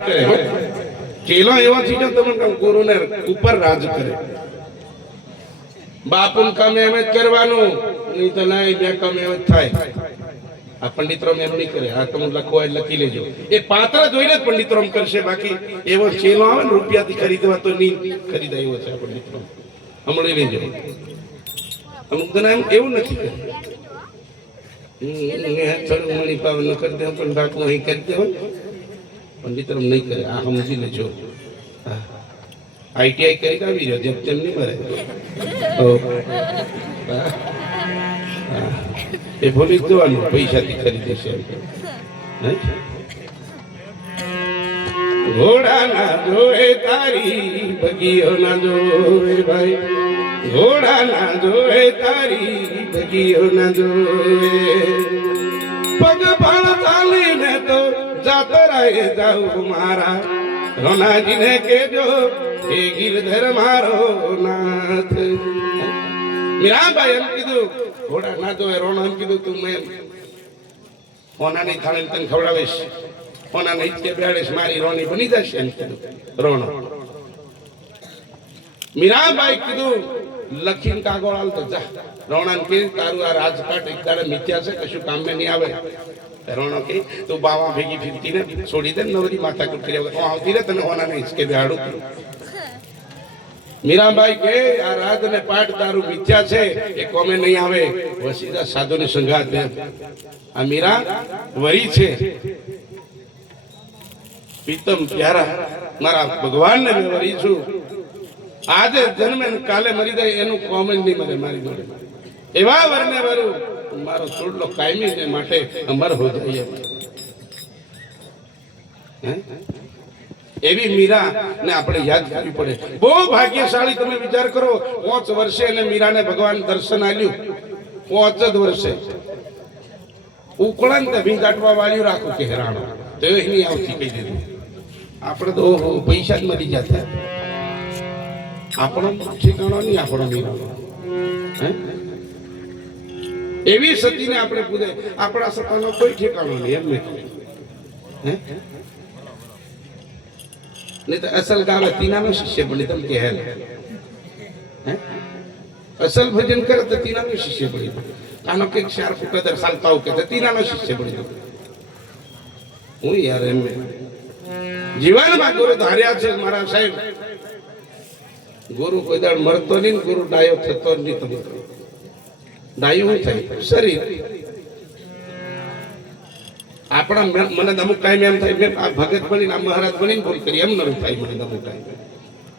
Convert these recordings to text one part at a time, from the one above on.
ચેલો એવો છે કે તમે ગુરુને ઉપર રાજ કરે. બાપુન કામ એમ જ કરવાનું, નહીં તો નહીં બે કામ એમ જ થાય. આ પંડિતરામ એમ નહીં કરે. આ તમે લખો એટલે લખી લેજો. એ પાત્ર જોઈને જ પંડિતરામ કરશે. બાકી એવો ચેલો આવે ને રૂપિયાથી ખરીદવા તો નહીં ખરીદાય એવો છે આ પંડિતરામ. હમણાં લેજો. અમુક તો એમ એવું નથી કરે. મણી પાવન કરી દે પણ બાપુ અહીં કરી દેવાનું પંડિતરામ નહીં કરે. આ સમજી લેજો. આઈટીઆઈ કરી આવી રહ્યો જેમ તેમ નહીં મરે. એ ભૂલી જ જવાનું પૈસાથી ખરીદે છે. ઘોડા ના જોએ તારી બગીઓ ના જોએ ભાઈ, ઘોડા ના જોએ તારી બગીઓ ના જોએ. પગ પણ ચાલીને તો જાતરાએ જાઉં મારા રોનાજીને કેજો એ ગિરધર મારો નાથ. મીરાબાઈ એમ કીધું ઘોડા ના જોવે. રોણા એમ કીધું તું મેં હોનાની થાળી તને ખવડાવીશ, હોનાને ઈચકે બેહાડીશ, મારી રોણી બની જશે એમ કીધું રોણો. મીરાબાઈ કીધું લખીને કાગળ હાલ તો જા. રોણાને કીધું તારું આ રાજપાટ એક દાડે મિથ્યા છે, કશું કામ में નહીં આવે. રોણો કે તું બાવા ભેગી ફીરતી ને છોડી દે નવરી માથા કુટ કરી આવતી રે તને હોનાને ઈચકે બેહાડું. મીરાબાઈ કે આ રાજ ને પાઠ તારું મિથ્યા છે એ કોમે નહીં આવે. વસીદા સાધુ ને સંઘાત દે. આ મીરા વરી છે પીતમ પ્યારા, મારા ભગવાન ને મેં વરી છું. આજે જન્મે કાલે મરી જાય એનું કોમે નહીં મરે મારી જોડે. એવા વરને વરું મારો છોડલો કાયમી ને માટે અમર હો જાય. એવી મીરા ને આપણે યાદ કરવી પડે. બહુ ભાગ્યશાળી. તમે વિચાર કરો 5 વર્ષે એને મીરાને ભગવાન દર્શન આલ્યું. 5 જ વર્ષે ઉકળન તે ભીંગાટવા વાળ્યું રાખું કે હેરાણો તો એની આવતી કહી દીધું. આપણે તો પૈસા જ મરી જતા. આપણો ઠેકાણો નહીં આપણો મીરાનો. એવી સતીને આપણે પૂછે. આપણા સતાનો કોઈ ઠેકાણો નહીં એમ નહીં. नहीं तो असल गाँव तीना में शिष्य बनी तम के है असल भजन कर तो तीना में शिष्य बनी कानो के 4 फुट दर सालता हो के तीना में शिष्य बनी हूँ यार एम जीवन में गुरु धार्या છે મારા સાહેબ. ગુરુ કોઈ દાડ મરતો નહીં, ગુરુ ડાયો થતો નહીં. તમે ડાયું થાય શરીર. આપણા મને અમુક ટાઈમ એમ થાય મેં આ ભગત બનીને આ મહારાજ બનીને ભૂલ કરી એમ નરું થાય મને અમુક ટાઈમ.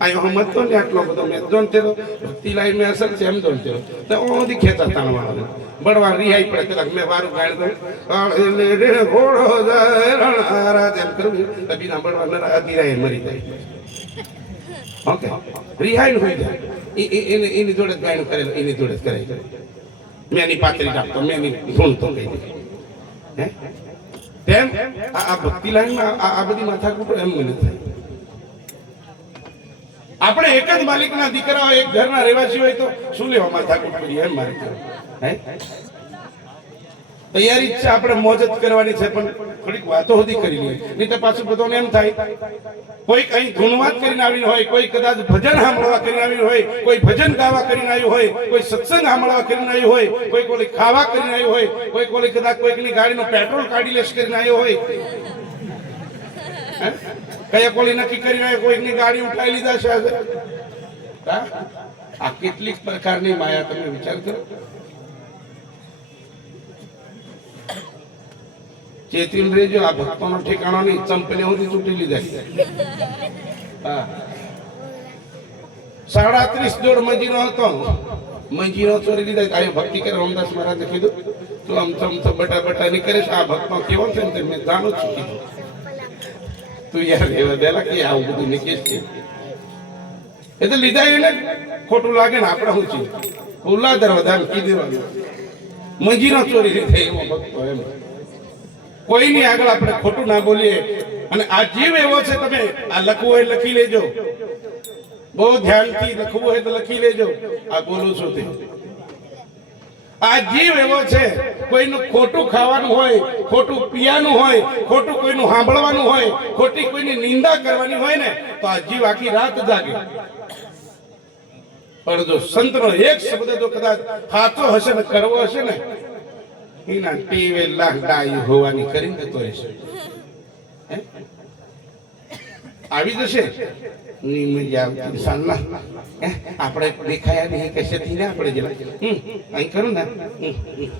આ સમજતો ને આટલો બધો મેં જોન તેરો ભક્તિ લાઈન મેં અસર છે એમ જોન તેરો તો ઓધી ખેંચા તાણવાના બળવા રિહાઈ પડે. કદાચ મેં વારું ગાળ દઉં ઘોડો રાજ એમ કરું તબીના બળવા નરા અધીરાય મરી જાય. ઓકે રિહાઈ હોઈ જાય. એની જોડે જ ગાયનું કરેલું એની જોડે જ કરાય. મેં એની પાતળી રાખતો મેં એની ભૂલતો કહી દીધી. હે તેમ આ ભક્તિ લાઈનમાં આ બધી માથાકૂટો એમ મને થાય. આપણે એક જ માલિકના દીકરા હોય, એક ઘરના રહેવાસી હોય તો શું લેવા માથાકૂટ કરી એમ મારી હે તૈયારી છે. આપણે મોજ જ કરવાની છે પણ થોડીક વાતો સુધી કરી લઈએ. નહીં તો પાછું બધાને એમ થાય કોઈ કઈ ધૂનવાત કરીને આવીને હોય, કોઈ કદાચ ભજન સાંભળવા કરીને આવીને હોય, કોઈ ભજન ગાવા કરીને આવ્યું હોય, કોઈ સત્સંગ સાંભળવા કરીને આવ્યું હોય, કોઈ કોલી ખાવા કરીને આવ્યું હોય, કોઈ કોલી કદાચ કોઈકની ગાડીનો પેટ્રોલ કાઢી લેશ કરીને આવ્યો હોય, કયા કોલી નક્કી કરીને આવ્યો કોઈકની ગાડી ઉઠાવી લીધા છે. આ કેટલીક પ્રકારની માયા તમે વિચાર કરો. ચેતીન રેજો આ ભક્તોનો ઠેકાણો નહીં. ચંપલે સુધી ચૂંટી લીધા. 37 જોડ મજીનો હતો. મજીનો ચોરી લીધા. આ ભક્તિ કરે રામદાસ મહારાજે કીધું તું આમ ચમચમ બટા બટા નહીં કરીશ. આ ભક્તો કેવો છે ને મેં જાણું છું કીધું. તું યાર એવા દેલા કે આવું બધું નીકળે છે એ તો લીધા એને ખોટું લાગે ને આપણે શું છીએ ખુલ્લા દરવાજા કી દેવાનું. મજીનો ચોરી લીધા એવો ભક્તો એમ કોઈની આગળ આપણે ખોટું ના બોલીએ. અને આ જીવ એવો છે. તમે આ લખવું હોય લખી લેજો. બહુ ધ્યાનથી લખવું હોય તો લખી લેજો. આ બોલું છું તે આ જીવ એવો છે, કોઈનું ખોટું ખાવાનું હોય, ખોટું પીવાનું હોય, ખોટું કોઈનું સાંભળવાનું હોય, ખોટી કોઈની નિંદા કરવાની હોય ને તો આ જીવ આખી રાત જાગે. પણ જો સંતનો એક શબ્દ જો કદાચ સાચો હશે ને કરવો હશે ને એના ટીવે લાખ ડાઈ હોવાની કરીને જતો રહેશે. આવી જશે ની મજા આવતી સાલા આપણે દેખાયા નહીં કશે થી ને આપણે જેલા અહીં કરું ને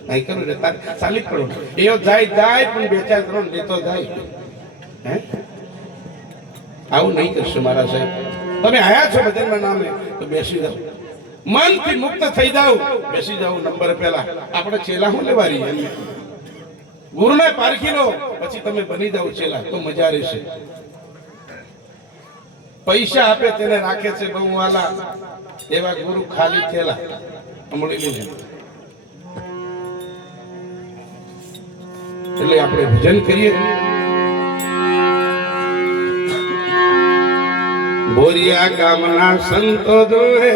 અહીં કરું ને તાર ચાલી પડો એવો જાય પણ બે ચાર ત્રણ લેતો જાય. આવું નહીં કરશો મારા સાહેબ. તમે આયા છો બધાના નામે તો બેસી જાઓ, મનથી મુક્ત થઈ જાઓ, બેસી જાઓ. નંબર પહેલા આપણે ચેલા હું લેવાની એમ ગુરુને પારખી લો પછી તમે બની જાઓ ચેલા તો મજા રહેશે. પૈસા આપે તેને રાખે છે બહુ વાલા, એવા ગુરુ ખાલી થયેલા મળી લેજે. એટલે આપણે ભજન કરીએ. બોરિયા ગામના સંતો જોહે